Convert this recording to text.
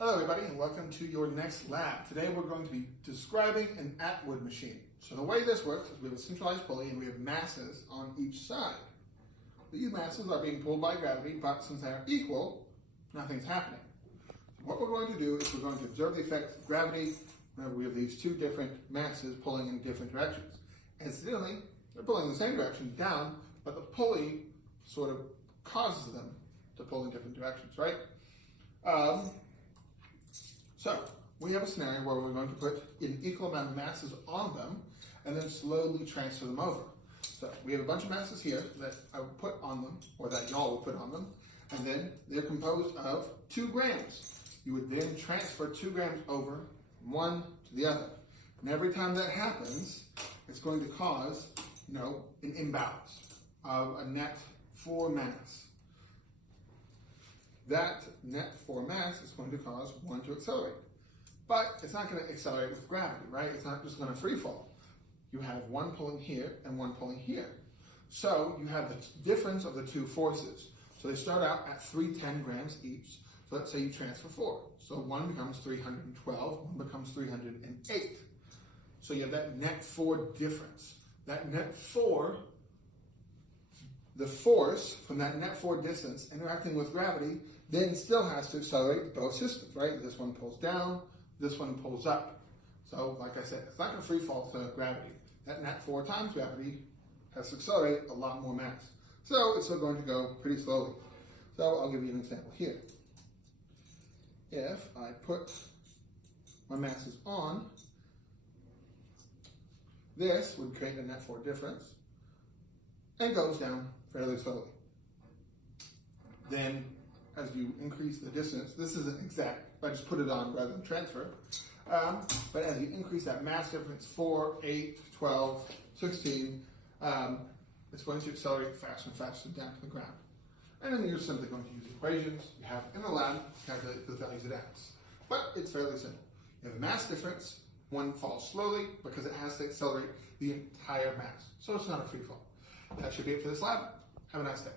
Hello everybody and welcome to your next lab. Today we're going to be describing an Atwood machine. So the way this works is we have a centralized pulley and we have masses on each side. These masses are being pulled by gravity, but since they are equal, nothing's happening. So what we're going to do is we're going to observe the effects of gravity whenever we have these two different masses pulling in different directions. Incidentally, they're pulling in the same direction down, but the pulley sort of causes them to pull in different directions, right? So we have a scenario where we're going to put an equal amount of masses on them and then slowly transfer them over. So we have a bunch of masses here that I would put on them, or that y'all will put on them, and then they're composed of 2 grams. You would then transfer 2 grams over from one to the other. And every time that happens, it's going to cause, an imbalance of a net 4 mass. That net 4 mass is going to cause one to accelerate. But it's not going to accelerate with gravity, right? It's not just going to free fall. You have one pulling here and one pulling here. So you have the difference of the 2 forces. So they start out at 310 grams each. So let's say you transfer 4. So one becomes 312, one becomes 308. So you have that net 4 difference. That net 4, the force from that net 4 distance interacting with gravity then still has to accelerate both systems, right? This one pulls down, this one pulls up. So like I said, it's not going to free fall to gravity. That net 4 times gravity has to accelerate a lot more mass. So it's still going to go pretty slowly. So I'll give you an example here. If I put my masses on, this would create a net 4 difference and goes down fairly slowly. Then as you increase the distance, this isn't exact, I just put it on rather than transfer, but as you increase that mass difference, 4, 8, 12, 16, it's going to accelerate faster and faster down to the ground. And then you're simply going to use equations you have in the lab to calculate the values it adds. But it's fairly simple. You have a mass difference, one falls slowly because it has to accelerate the entire mass. So it's not a free fall. That should be it for this lab. Have a nice day.